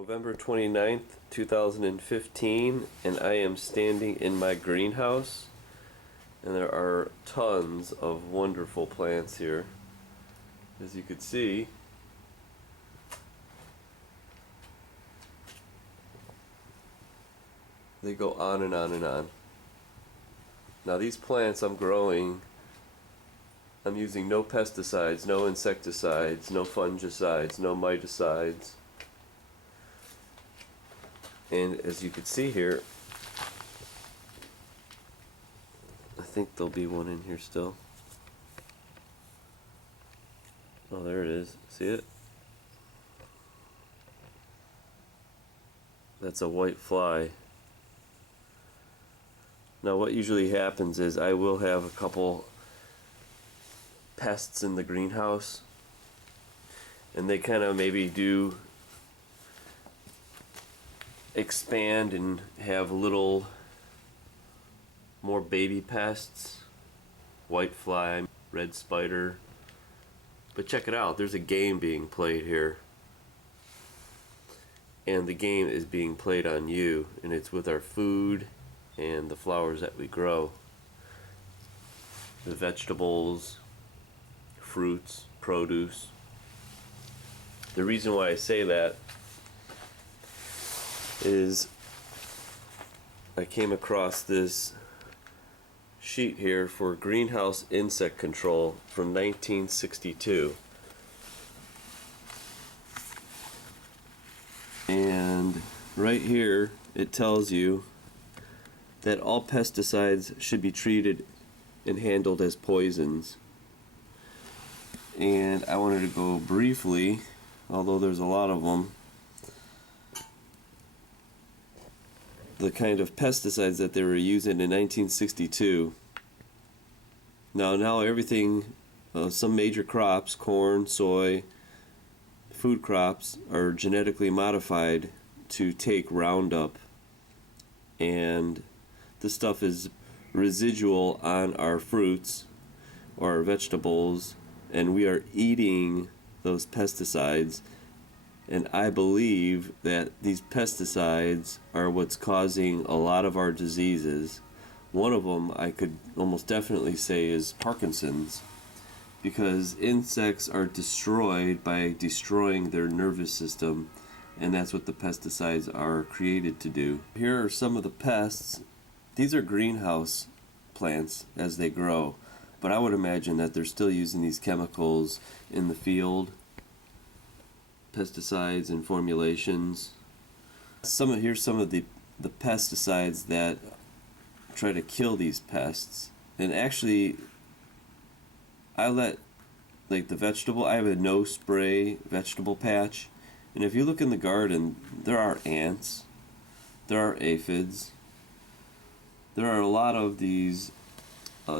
November 29th, 2015, and I am standing in my greenhouse, and there are tons of wonderful plants here. As you can see, they go on and on and on. Now these plants I'm growing, I'm using no pesticides, no insecticides, no fungicides, no miticides. And as you can see here, I think there'll be one in here still. Oh, there it is. See it? That's a white fly. Now what usually happens is I will have a couple pests in the greenhouse, and they kind of maybe do expand and have little more baby pests, white fly, red spider. But check it out, there's a game being played here, and the game is being played on you, and it's with our food and the flowers that we grow, the vegetables, fruits, produce. The reason why I say that is I came across this sheet here for greenhouse insect control from 1962, and right here it tells you that all pesticides should be treated and handled as poisons. And I wanted to go briefly, although there's a lot of them, the kind of pesticides that they were using in 1962. Now everything, some major crops, corn, soy, food crops, are genetically modified to take Roundup, and this stuff is residual on our fruits or our vegetables, and we are eating those pesticides. And I believe that these pesticides are what's causing a lot of our diseases. One of them I could almost definitely say is Parkinson's, because insects are destroyed by destroying their nervous system, and that's what the pesticides are created to do. Here are some of the pests. These are greenhouse plants as they grow, but I would imagine that they're still using these chemicals in the field, pesticides and formulations. Here's some of the pesticides that try to kill these pests. And actually, I let, like the vegetable, I have a no spray vegetable patch, and if you look in the garden, there are ants, there are aphids, there are a lot of these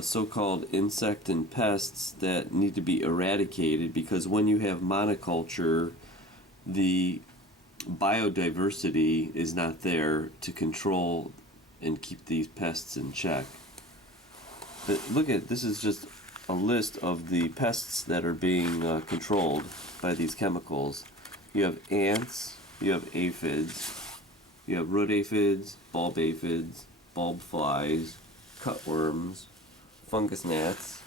so-called insect and pests that need to be eradicated, because when you have monoculture, the biodiversity is not there to control and keep these pests in check. But look at this, is just a list of the pests that are being controlled by these chemicals. You have ants, you have aphids, you have root aphids, bulb flies, cutworms, fungus gnats.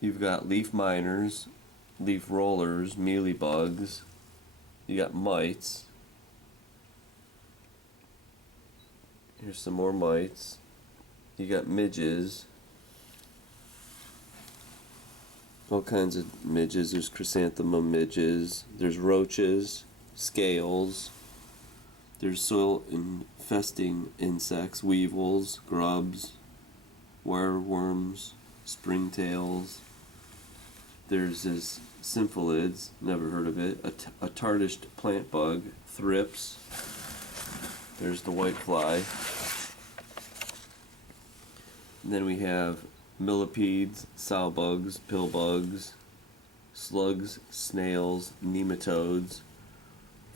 You've got leaf miners, leaf rollers, mealybugs. You got mites. Here's some more mites. You got midges. All kinds of midges. There's chrysanthemum midges. There's roaches, scales. There's soil infesting insects, weevils, grubs, wireworms, springtails. There's this symphalids, never heard of it, a tarnished plant bug, thrips. There's the white fly. And then we have millipedes, sow-bugs, pill-bugs, slugs, snails, nematodes,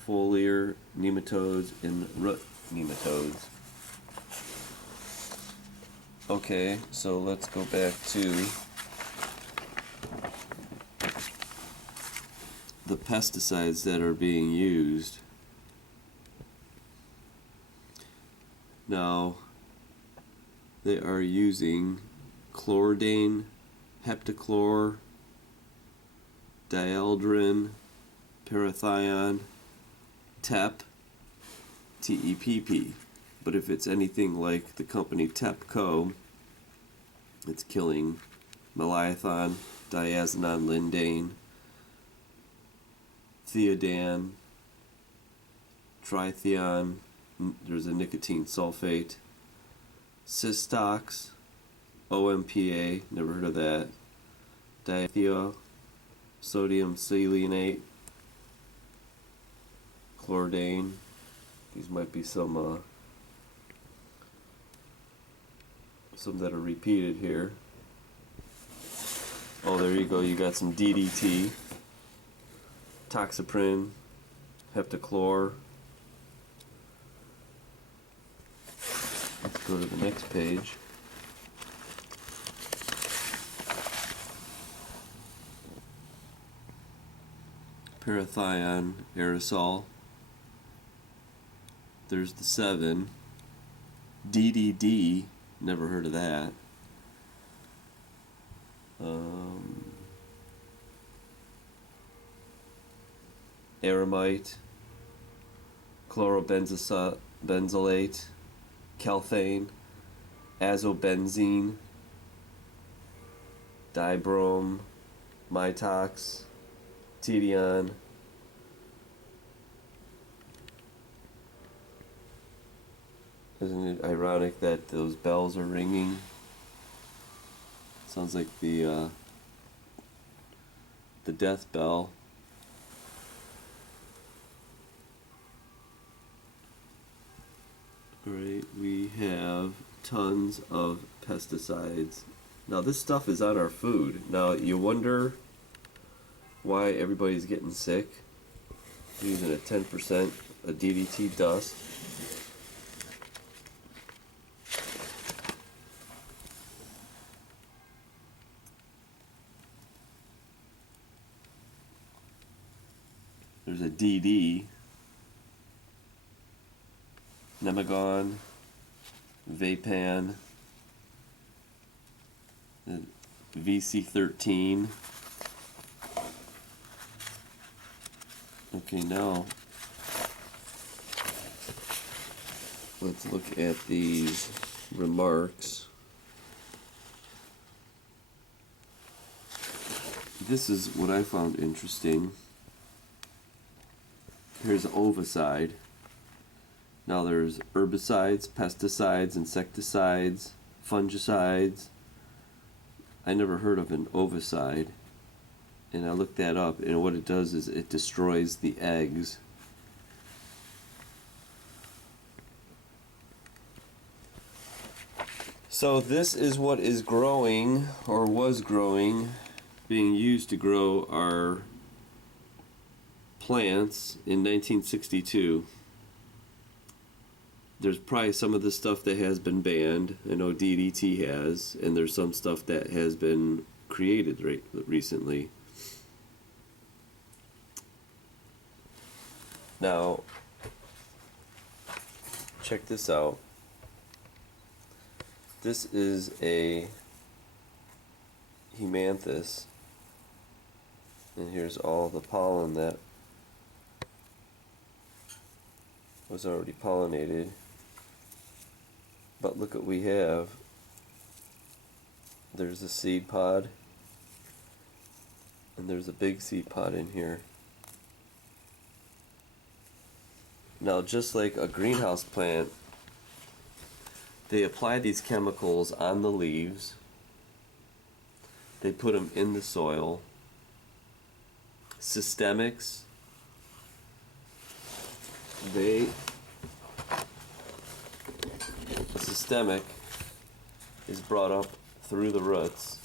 foliar nematodes, and root nematodes. Okay, so let's go back to the pesticides that are being used. Now, they are using chloridane, heptachlor, dieldrin, parathion, TEP, TEPP. But if it's anything like the company TEPCO, it's killing malathion, diazinon lindane, theodan, trithion, there's a nicotine sulfate, Cystox, OMPA, never heard of that, ditheo, sodium selenate, chloridane. These might be some that are repeated here. Oh, there you go. You got some DDT, toxaprine, heptachlor. Let's go to the next page. Parathion aerosol. There's the 7. DDD, never heard of that. Aramite, chlorobenzolate, calthane, azobenzene, dibrom, mitox, tedion. Isn't it ironic that those bells are ringing? Sounds like the death bell. Alright, we have tons of pesticides. Now this stuff is on our food. Now you wonder why everybody's getting sick. Using a 10% of DDT dust. There's a DD, Nemagon, Vapan, VC13. Okay, now let's look at these remarks. This is what I found interesting. Here's ovicide. Now there's herbicides, pesticides, insecticides, fungicides. I never heard of an ovicide. And I looked that up, and what it does is it destroys the eggs. So this is what is growing, or was growing, being used to grow our plants in 1962. There's probably some of the stuff that has been banned. I know DDT has, and there's some stuff that has been created recently. Now, check this out. This is a Hemanthus, and here's all the pollen that was already pollinated. But look what we have. There's a seed pod, and there's a big seed pod in here. Now, just like a greenhouse plant, they apply these chemicals on the leaves. They put them in the soil. Systemics, a systemic is brought up through the roots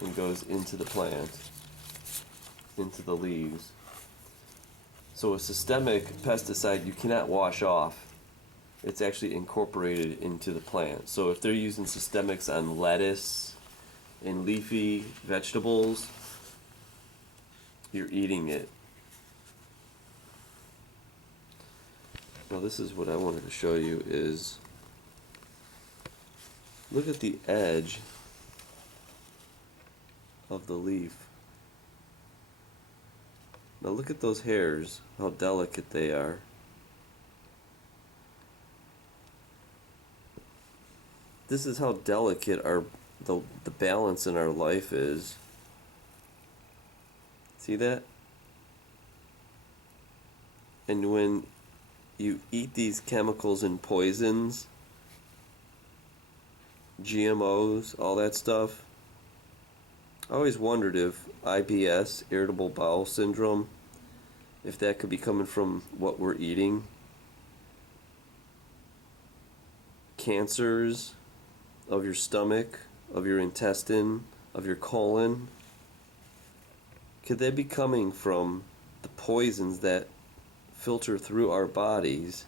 and goes into the plant, into the leaves. So a systemic pesticide you cannot wash off. it's actually incorporated into the plant. So if they're using systemics on lettuce and leafy vegetables, you're eating it. Now this is what I wanted to show you is, look at the edge of the leaf. Now look at those hairs, how delicate they are. This is how delicate the balance in our life is. See that? And when you eat these chemicals and poisons, GMOs, all that stuff, I always wondered if IBS, irritable bowel syndrome, if that could be coming from what we're eating. Cancers of your stomach, of your intestine, of your colon, could they be coming from the poisons that filter through our bodies?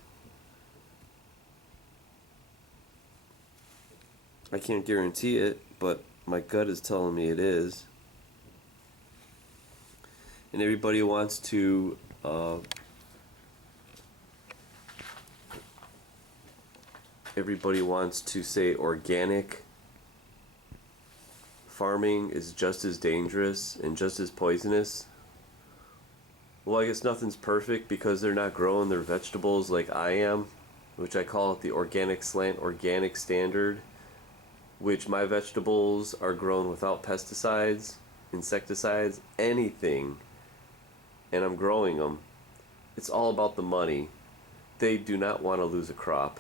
I can't guarantee it, but my gut is telling me it is. And everybody wants to say organic farming is just as dangerous and just as poisonous. Well, I guess nothing's perfect because they're not growing their vegetables like I am, which I call it the Organic Slant organic standard, which my vegetables are grown without pesticides, insecticides, anything, and I'm growing them. It's all about the money. They do not want to lose a crop,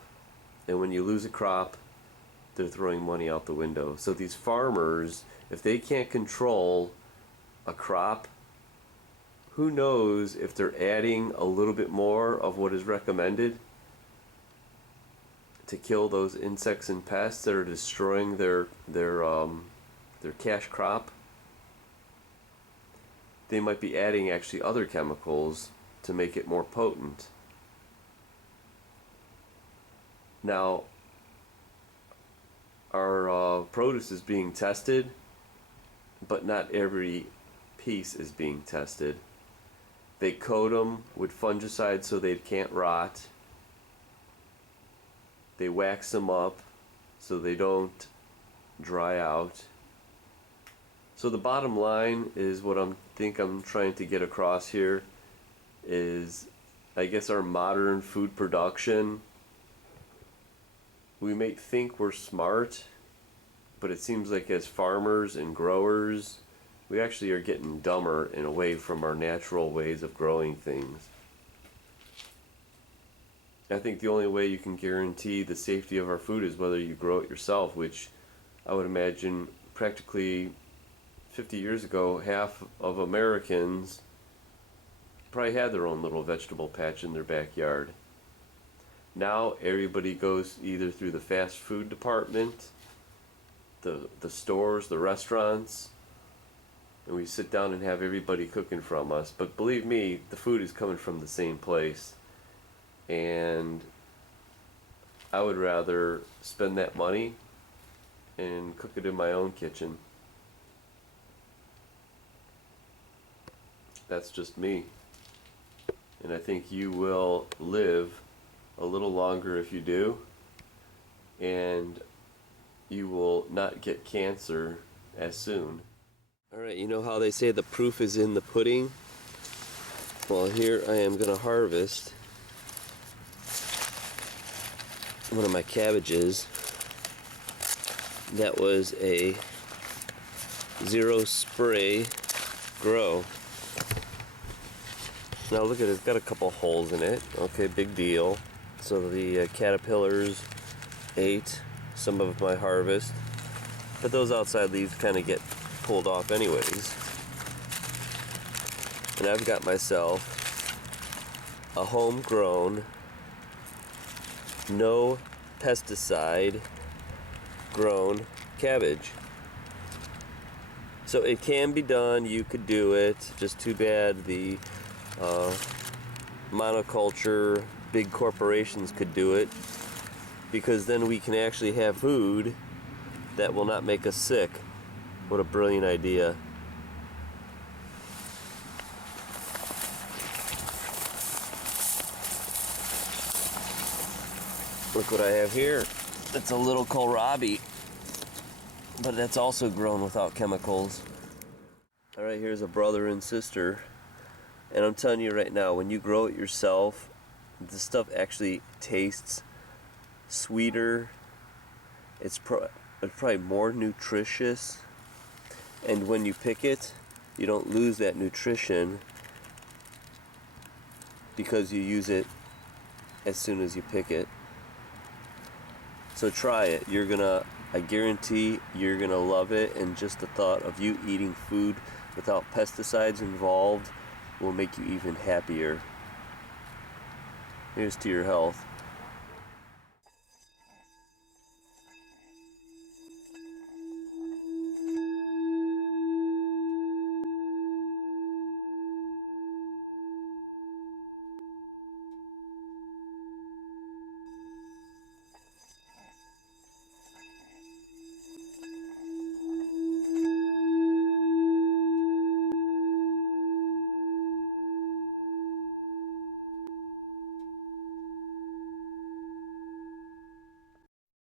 and when you lose a crop, they're throwing money out the window. So these farmers, if they can't control a crop, who knows if they're adding a little bit more of what is recommended to kill those insects and pests that are destroying their cash crop. They might be adding actually other chemicals to make it more potent. Now, our produce is being tested, but not every piece is being tested. They coat them with fungicides so they can't rot. They wax them up so they don't dry out. So the bottom line is what I'm trying to get across here is, I guess, our modern food production. We may think we're smart, but it seems like as farmers and growers, we actually are getting dumber and away from our natural ways of growing things. I think the only way you can guarantee the safety of our food is whether you grow it yourself, which I would imagine practically 50 years ago, half of Americans probably had their own little vegetable patch in their backyard. Now everybody goes either through the fast food department, the stores, the restaurants, and we sit down and have everybody cooking from us. But believe me, the food is coming from the same place. And I would rather spend that money and cook it in my own kitchen. That's just me. And I think you will live a little longer if you do. And you will not get cancer as soon. Alright, you know how they say the proof is in the pudding? Well, here I am going to harvest one of my cabbages that was a zero spray grow. Now look at it, it's got a couple holes in it. Okay, big deal. So the caterpillars ate some of my harvest, but those outside leaves kind of get pulled off anyways. And I've got myself a homegrown, no pesticide grown cabbage. So it can be done, you could do it, just too bad the monoculture big corporations could do it because then we can actually have food that will not make us sick. What a brilliant idea. Look what I have here. It's a little kohlrabi, but that's also grown without chemicals. All right, here's a brother and sister. And I'm telling you right now, when you grow it yourself, this stuff actually tastes sweeter. It's probably more nutritious. And when you pick it, you don't lose that nutrition because you use it as soon as you pick it. So try it. I guarantee you're gonna love it, and just the thought of you eating food without pesticides involved will make you even happier. Here's to your health.